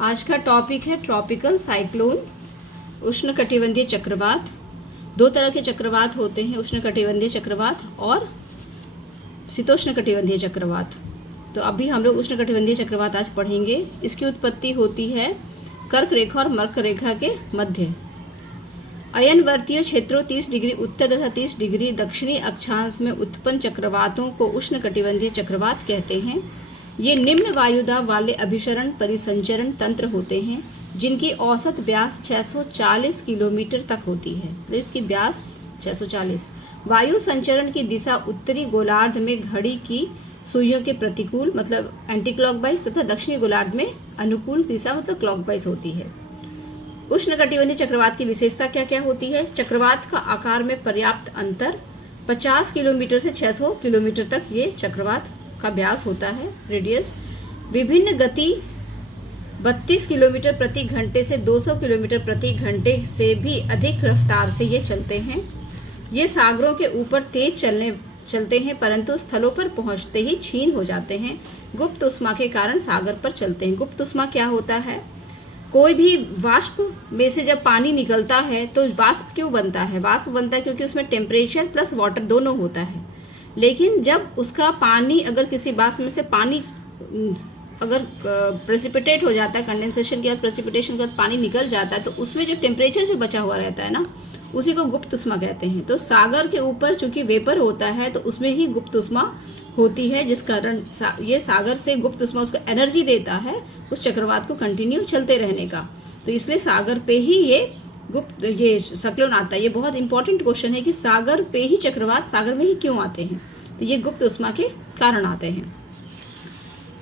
आज का टॉपिक है ट्रॉपिकल साइक्लोन, उष्णकटिबंधीय चक्रवात। दो तरह के चक्रवात होते हैं, उष्णकटिबंधीय चक्रवात और शीतोष्णकटिबंधीय चक्रवात। तो अभी हम लोग उष्णकटिबंधीय चक्रवात आज पढ़ेंगे। इसकी उत्पत्ति होती है कर्क रेखा और मकर रेखा के मध्य अयनवर्तीय क्षेत्रों 30 डिग्री उत्तर तथा 30 डिग्री दक्षिणी अक्षांश में उत्पन्न चक्रवातों को उष्णकटिबंधीय चक्रवात कहते हैं। ये निम्न वायुदाब वाले अभिसरण परिसंचरण तंत्र होते हैं जिनकी औसत व्यास 640 किलोमीटर तक होती है। तो इसकी व्यास 640। वायु संचरण की दिशा उत्तरी गोलार्ध में घड़ी की सुइयों के प्रतिकूल मतलब एंटी क्लॉकवाइज तथा दक्षिणी गोलार्ध में अनुकूल दिशा मतलब क्लॉकवाइज होती है। उष्णकटिबंधीय चक्रवात की विशेषता क्या क्या होती है? चक्रवात का आकार में पर्याप्त अंतर, 50 किलोमीटर से 600 किलोमीटर तक ये चक्रवात का व्यास होता है, रेडियस। विभिन्न गति 32 किलोमीटर प्रति घंटे से 200 किलोमीटर प्रति घंटे से भी अधिक रफ्तार से ये चलते हैं। ये सागरों के ऊपर तेज चलते हैं परंतु स्थलों पर पहुंचते ही क्षीण हो जाते हैं। गुप्त उष्मा के कारण सागर पर चलते हैं। गुप्त उष्मा क्या होता है? कोई भी वाष्प में से जब पानी निकलता है तो वाष्प क्यों बनता है? वाष्प बनता है क्योंकि उसमें टेम्परेचर प्लस वाटर दोनों होता है। लेकिन जब उसका पानी अगर किसी वाष्प में से पानी अगर प्रेसिपिटेट हो जाता है, कंडेंसेशन के बाद प्रेसिपिटेशन के बाद पानी निकल जाता है, तो उसमें जो टेम्परेचर जो बचा हुआ रहता है ना, उसी को गुप्त उष्मा कहते हैं। तो सागर के ऊपर चूंकि वेपर होता है तो उसमें ही गुप्त उष्मा होती है, जिस कारण ये सागर से गुप्त उष्मा उसको एनर्जी देता है उस चक्रवात को कंटिन्यू चलते रहने का। तो इसलिए सागर पे ही ये साइक्लोन आता है। ये बहुत इंपॉर्टेंट क्वेश्चन है कि सागर पे ही चक्रवात सागर में ही क्यों आते हैं? तो ये गुप्त उष्मा के कारण आते हैं।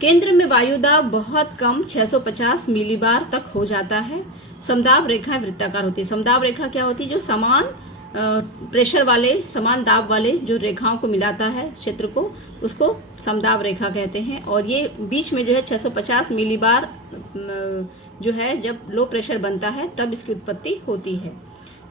केंद्र में वायुदाब बहुत कम 650 मिलीबार तक हो जाता है। समदाब रेखा वृत्ताकार होती है। समदाब रेखा क्या होती है? जो समान प्रेशर वाले, समान दाब वाले जो रेखाओं को मिलाता है क्षेत्र को, उसको समदाब रेखा कहते हैं। और ये बीच में जो है 650 मिलीबार जो है जब लो प्रेशर बनता है तब इसकी उत्पत्ति होती है।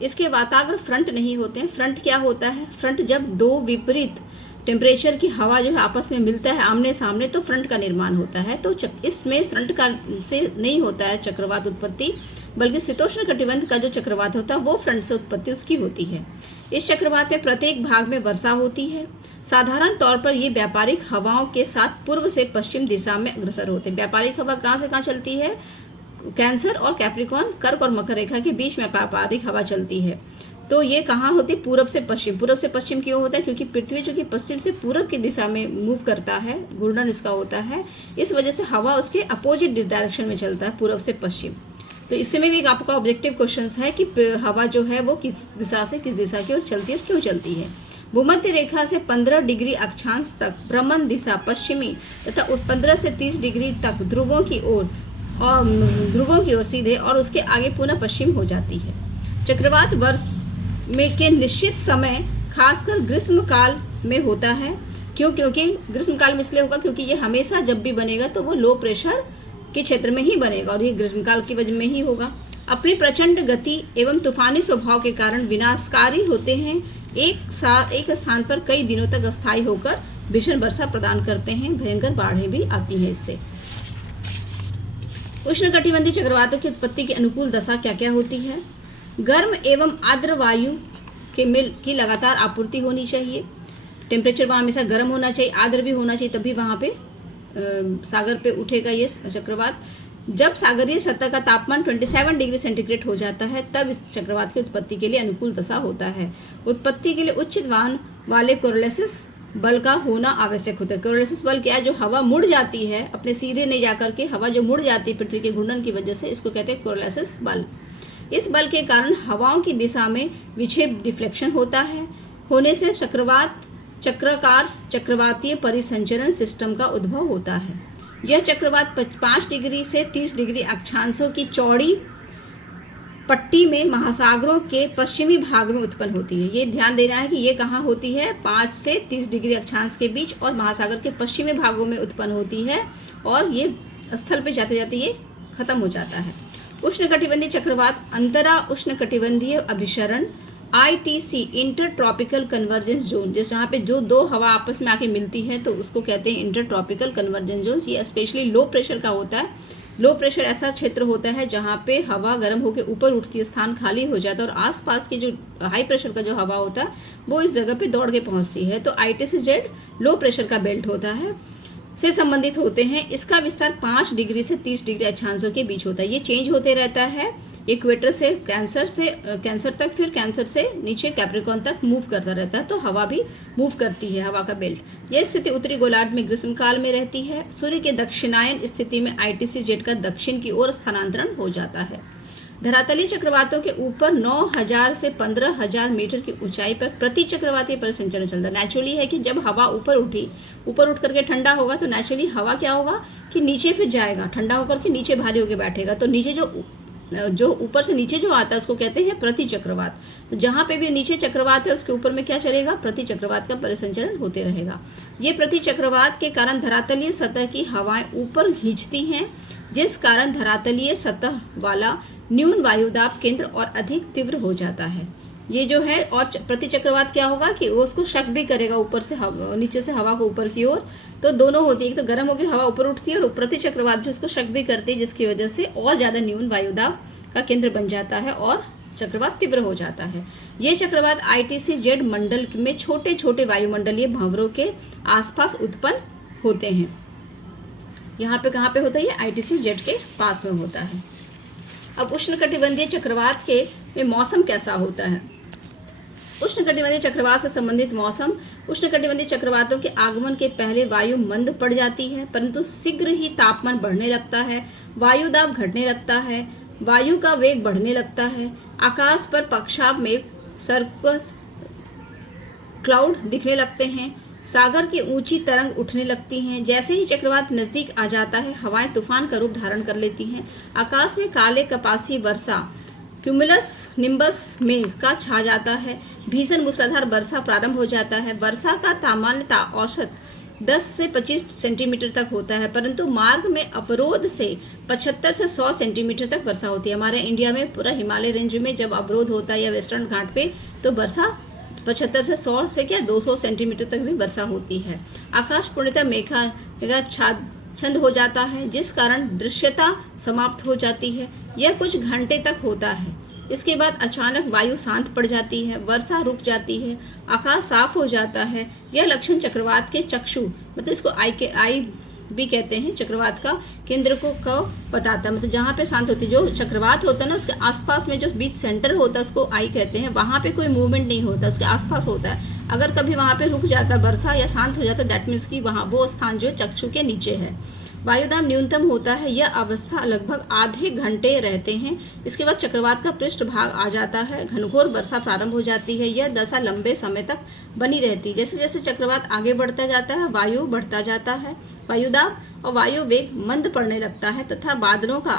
इसके वाताग्र फ्रंट नहीं होते हैं। फ्रंट क्या होता है? फ्रंट जब दो विपरीत टेम्परेचर की हवा जो है आपस में मिलता है आमने सामने तो फ्रंट का निर्माण होता है। तो इसमें फ्रंट का से नहीं होता है चक्रवात उत्पत्ति, बल्कि शीतोष्ण कटिबंध का जो चक्रवात होता है वो फ्रंट से उत्पत्ति उसकी होती है। इस चक्रवात में प्रत्येक भाग में वर्षा होती है। साधारण तौर पर ये व्यापारिक हवाओं के साथ पूर्व से पश्चिम दिशा में अग्रसर होते हैं। व्यापारिक हवा कहाँ से कहाँ चलती है? कैंसर और कैप्रिकॉर्न, कर्क और मकर रेखा के बीच में व्यापारिक हवा चलती है। तो ये कहाँ होती है? पूरब से पश्चिम। पूरब से पश्चिम क्यों होता है? क्योंकि पृथ्वी जो कि पश्चिम से पूरब की दिशा में मूव करता है, घूर्णन इसका होता है, इस वजह से हवा उसके अपोजिट डायरेक्शन में चलता है, पूरब से पश्चिम। तो इसमें भी एक आपका ऑब्जेक्टिव क्वेश्चन है कि हवा जो है वो किस दिशा से किस दिशा की ओर चलती है और क्यों चलती है। भूमध्य रेखा से 15 डिग्री अक्षांश तक भ्रमण दिशा पश्चिमी तथा 15 से 30 डिग्री तक ध्रुवों की ओर सीधे और उसके आगे पुनः पश्चिम हो जाती है। चक्रवात वर्ष में के निश्चित समय खासकर ग्रीष्म काल में होता है। क्यों? क्योंकि ग्रीष्म काल में इसलिए होगा क्योंकि ये हमेशा जब भी बनेगा तो वो लो प्रेशर के क्षेत्र में ही बनेगा और ये ग्रीष्म काल की वजह में ही होगा। अपनी प्रचंड गति एवं तूफानी स्वभाव के कारण विनाशकारी होते हैं। एक स्थान पर कई दिनों तक अस्थायी होकर भीषण वर्षा प्रदान करते हैं। भयंकर बाढ़ें भी आती हैं इससे। उष्णकटिबंधीय चक्रवातों की उत्पत्ति की अनुकूल दशा क्या क्या होती है? गर्म एवं आर्द्र वायु की लगातार आपूर्ति होनी चाहिए। टेम्परेचर वहाँ हमेशा गर्म होना चाहिए, आर्द्र भी होना चाहिए, तभी वहाँ पे सागर पे उठेगा ये चक्रवात। जब सागरीय सतह का तापमान 27 डिग्री सेंटीग्रेड हो जाता है तब इस चक्रवात की उत्पत्ति के लिए अनुकूल दशा होता है। उत्पत्ति के लिए उच्च वहन वाले कोरोलिसिस बल का होना आवश्यक होता है। कोरोलिसिस बल क्या है? जो हवा मुड़ जाती है, अपने सीधे नहीं जाकर के हवा जो मुड़ जाती है पृथ्वी के घूर्णन की वजह से, इसको कहते हैं कोरोलिसिस बल। इस बल के कारण हवाओं की दिशा में विक्षेप डिफ्लेक्शन होने से चक्राकार चक्रवातीय परिसंचरण सिस्टम का उद्भव होता है। यह चक्रवात 5 डिग्री से 30 डिग्री अक्षांशों की चौड़ी पट्टी में महासागरों के पश्चिमी भाग में उत्पन्न होती है। ये ध्यान देना है कि ये कहाँ होती है? 5 से 30 डिग्री अक्षांश के बीच और महासागर के पश्चिमी भागों में उत्पन्न होती है और ये स्थल पे जाते जाते ये खत्म हो जाता है। उष्णकटिबंधीय चक्रवात अंतरा उष्णकटिबंधीय अभिसरण ITC inter tropical convergence zone, जिस जहाँ पे जो दो हवा आपस में आके मिलती है तो उसको कहते हैं इंटर ट्रॉपिकल कन्वर्जेंस जोन। ये स्पेशली लो प्रेशर का होता है। लो प्रेशर ऐसा क्षेत्र होता है जहाँ पे हवा गर्म होकर ऊपर उठती है, स्थान खाली हो जाता है और आसपास की जो हाई प्रेशर का जो हवा होता है वो इस जगह पे दौड़ के पहुँचती है। तो ITC-Z लो प्रेशर का बेल्ट होता है से संबंधित होते हैं। इसका विस्तार 5 डिग्री से 30 डिग्री अक्षांशों के बीच होता है। ये चेंज होते रहता है, इक्वेटर से कैंसर तक, फिर कैंसर से नीचे कैप्रिकॉर्न तक मूव करता रहता है। तो हवा भी मूव करती है, हवा का बेल्ट। यह स्थिति उत्तरी गोलार्ध में ग्रीष्मकाल में रहती है। सूर्य के दक्षिणायन स्थिति में ITC-Z का दक्षिण की ओर स्थानांतरण हो जाता है। धरातलीय चक्रवातों के ऊपर 9000 से 15000 मीटर की ऊंचाई पर प्रति चक्रवातीय परिसंचरण चलता है। नेचुरली है कि जब हवा ऊपर उठ करके ठंडा होगा तो नेचुरली हवा क्या होगा कि नीचे फिर जाएगा, ठंडा होकर के नीचे भारी होकर बैठेगा। तो नीचे जो ऊपर से नीचे जो आता है उसको कहते हैं प्रति चक्रवात। तो जहाँ पे भी नीचे चक्रवात है उसके ऊपर में क्या चलेगा, प्रति चक्रवात का परिसंचरण होते रहेगा। ये प्रति चक्रवात के कारण धरातलीय सतह की हवाएं ऊपर खींचती हैं, जिस कारण धरातलीय सतह वाला न्यून वायुदाब केंद्र और अधिक तीव्र हो जाता है। ये जो है, और प्रति चक्रवात क्या होगा कि वो उसको शक भी करेगा ऊपर से नीचे से हवा को ऊपर की ओर। तो दोनों होती है, एक तो गर्म होकर हवा ऊपर उठती है और प्रति चक्रवात जो उसको शक भी करती है, जिसकी वजह से और ज़्यादा न्यून वायुदाब का केंद्र बन जाता है और चक्रवात तीव्र हो जाता है। ये चक्रवात ITC-Z मंडल में छोटे छोटे वायुमंडलीय भंवरों के आसपास उत्पन्न होते हैं। यहाँ पे कहाँ पे होता है, ये ITC-Z के पास में होता है। अब उष्णकटिबंधीय चक्रवात के में मौसम कैसा होता है। उष्णकटिबंधीय चक्रवात से संबंधित मौसम। उष्णकटिबंधीय चक्रवातों के आगमन के पहले वायु मंद पड़ जाती है, परंतु शीघ्र ही तापमान बढ़ने लगता है, वायु दाब घटने लगता है, वायु का वेग बढ़ने लगता है, आकाश पर पक्षाभ में सर्कस क्लाउड दिखने लगते हैं, सागर की ऊंची तरंग उठने लगती हैं। जैसे ही चक्रवात नजदीक आ जाता है हवाएं तूफान का रूप धारण कर लेती हैं। आकाश में काले कपासी वर्षा क्यूमुलस निम्बस मेघ का छा जाता है। भीषण मूसलाधार वर्षा प्रारंभ हो जाता है। वर्षा का सामान्यता औसत 10 से 25 सेंटीमीटर तक होता है, परंतु मार्ग में अवरोध से 75 से 100 सेंटीमीटर तक वर्षा होती है। हमारे इंडिया में पूरा हिमालय रेंज में जब अवरोध होता है या वेस्टर्न घाट पे तो वर्षा 75 से 100 से क्या 200 सेंटीमीटर तक भी वर्षा होती है। आकाश पूर्णतः मेघाच्छादन हो जाता है, जिस कारण दृश्यता समाप्त हो जाती है। यह कुछ घंटे तक होता है। इसके बाद अचानक वायु शांत पड़ जाती है, वर्षा रुक जाती है, आकाश साफ हो जाता है। यह लक्षण चक्रवात के चक्षु मतलब इसको आई भी कहते हैं, चक्रवात का केंद्र को बताता है। मतलब जहाँ पे शांत होती है, जो चक्रवात होता है ना उसके आसपास में जो बीच सेंटर होता है उसको आई कहते हैं। वहाँ पे कोई मूवमेंट नहीं होता, उसके आसपास होता है। अगर कभी वहाँ पे रुक जाता है वर्षा या शांत हो जाता है, दैट मीन्स कि वहाँ वो स्थान जो चक्षु के नीचे है। वायुदाब न्यूनतम होता है। यह अवस्था लगभग आधे घंटे रहते हैं। इसके बाद चक्रवात का पृष्ठ भाग आ जाता है, घनघोर वर्षा प्रारंभ हो जाती है। यह दशा लंबे समय तक बनी रहती है। जैसे जैसे चक्रवात आगे बढ़ता जाता है वायु बढ़ता जाता है, वायुदाब और वायु वेग मंद पड़ने लगता है तथा बादलों का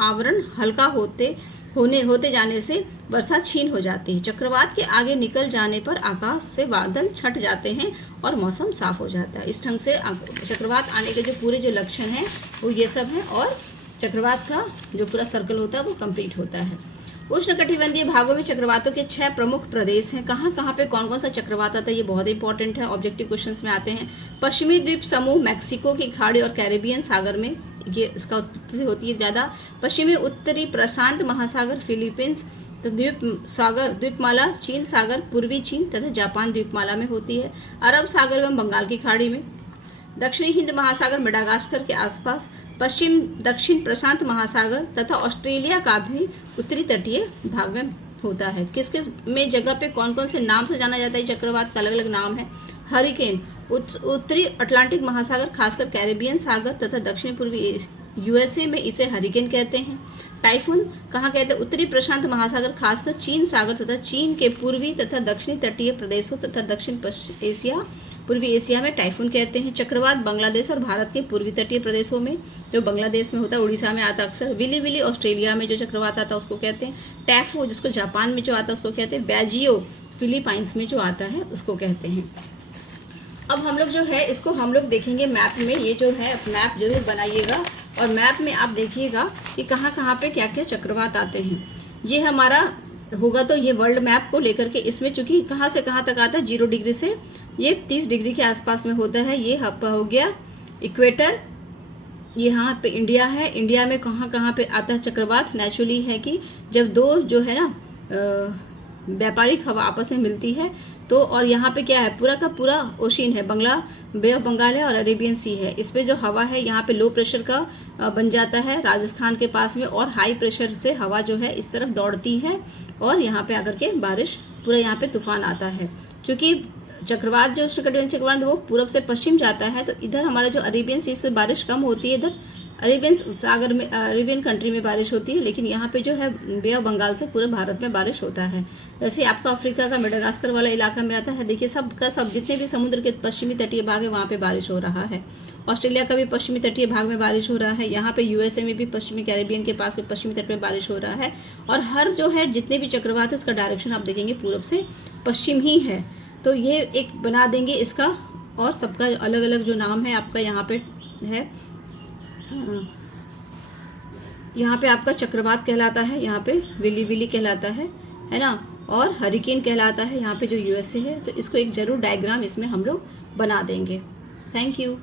आवरण हल्का होते जाने से वर्षा क्षीण हो जाती है। चक्रवात के आगे निकल जाने पर आकाश से बादल छट जाते हैं और मौसम साफ हो जाता है। इस ढंग से चक्रवात आने के जो पूरे जो लक्षण हैं वो ये सब हैं और चक्रवात का जो पूरा सर्कल होता है वो कंप्लीट होता है। उष्णकटिबंधीय भागों में चक्रवातों के 6 प्रमुख प्रदेश हैं। कहाँ कहाँ पे कौन कौन सा चक्रवात आता है ये बहुत इंपॉर्टेंट है, ऑब्जेक्टिव क्वेश्चंस में आते हैं। पश्चिमी द्वीप समूह मैक्सिको की खाड़ी और कैरेबियन सागर में ये इसका उत्पत्ति होती है ज़्यादा। पश्चिमी उत्तरी प्रशांत महासागर, फिलीपींस द्वीपमाला, चीन सागर, पूर्वी चीन तथा जापान द्वीपमाला में होती है। अरब सागर एवं बंगाल की खाड़ी में, दक्षिणी हिंद महासागर, मेडागास्कर के आसपास, पश्चिम दक्षिण प्रशांत महासागर तथा ऑस्ट्रेलिया का भी उत्तरी तटीय भाग में होता है। किस किस में जगह पे कौन कौन से नाम से जाना जाता है चक्रवात का अलग अलग नाम है। हरिकेन उत्तरी अटलांटिक महासागर खासकर कैरेबियन सागर तथा दक्षिण पूर्वी USA में इसे हरिकेन कहते हैं। टाइफून कहाँ कहते हैं, उत्तरी प्रशांत महासागर खासकर चीन सागर तथा चीन के पूर्वी तथा दक्षिणी तटीय प्रदेशों तथा दक्षिण पूर्वी एशिया में टाइफून कहते हैं। चक्रवात बांग्लादेश और भारत के पूर्वी तटीय प्रदेशों में, जो बांग्लादेश में होता है, उड़ीसा में आता है अक्सर। विली विली ऑस्ट्रेलिया में जो चक्रवात आता है उसको कहते हैं। टैफू जिसको जापान में जो आता है उसको कहते हैं। बैजियो फिलीपाइंस में जो आता है उसको कहते हैं। अब हम लोग जो है इसको हम लोग देखेंगे मैप में। ये जो है मैप जरूर बनाइएगा और मैप में आप देखिएगा कि कहाँ कहाँ पे क्या क्या चक्रवात आते हैं। ये हमारा होगा तो ये वर्ल्ड मैप को लेकर के इसमें चूंकि कहाँ से कहाँ तक आता है 0 डिग्री से ये 30 डिग्री के आसपास में होता है। ये आपका हो गया इक्वेटर। ये यहाँ पे इंडिया है। इंडिया में कहाँ कहाँ पे आता है चक्रवात? नेचुरली है कि जब दो जो है ना व्यापारिक हवा आपस में मिलती है तो, और यहाँ पे क्या है, पूरा का पूरा ओशियन है, बे ऑफ बंगाल है और अरेबियन सी है। इस पे जो हवा है यहाँ पे लो प्रेशर का बन जाता है राजस्थान के पास में, और हाई प्रेशर से हवा जो है इस तरफ दौड़ती है और यहाँ पे आकर के बारिश, पूरा यहाँ पे तूफान आता है। क्योंकि चक्रवात जो उष्णकटिबंधीय चक्रवात वो पूरब से पश्चिम जाता है, तो इधर हमारा जो अरेबियन सी से बारिश कम होती है, इधर अरेबियन सागर में, अरेबियन कंट्री में बारिश होती है, लेकिन यहाँ पे जो है बे ऑफ बंगाल से पूरे भारत में बारिश होता है। वैसे आपका अफ्रीका का मेडागास्कर वाला इलाका में आता है। देखिए सब का सब जितने भी समुद्र के पश्चिमी तटीय भाग है वहाँ पे बारिश हो रहा है। ऑस्ट्रेलिया का भी पश्चिमी तटीय भाग में बारिश हो रहा है। यहाँ पे यूएसए में भी पश्चिमी कैरेबियन के पास में पश्चिमी तट में बारिश हो रहा है। और हर जो है जितने भी चक्रवात है उसका डायरेक्शन आप देखेंगे पूरब से पश्चिम ही है। तो ये एक बना देंगे इसका, और सबका अलग अलग जो नाम है आपका यहाँ पे है। यहाँ पे आपका चक्रवात कहलाता है, यहाँ पे विली विली कहलाता है ना, और हरिकेन कहलाता है यहाँ पे जो यूएसए है। तो इसको एक जरूर डायग्राम इसमें हम लोग बना देंगे। Thank you.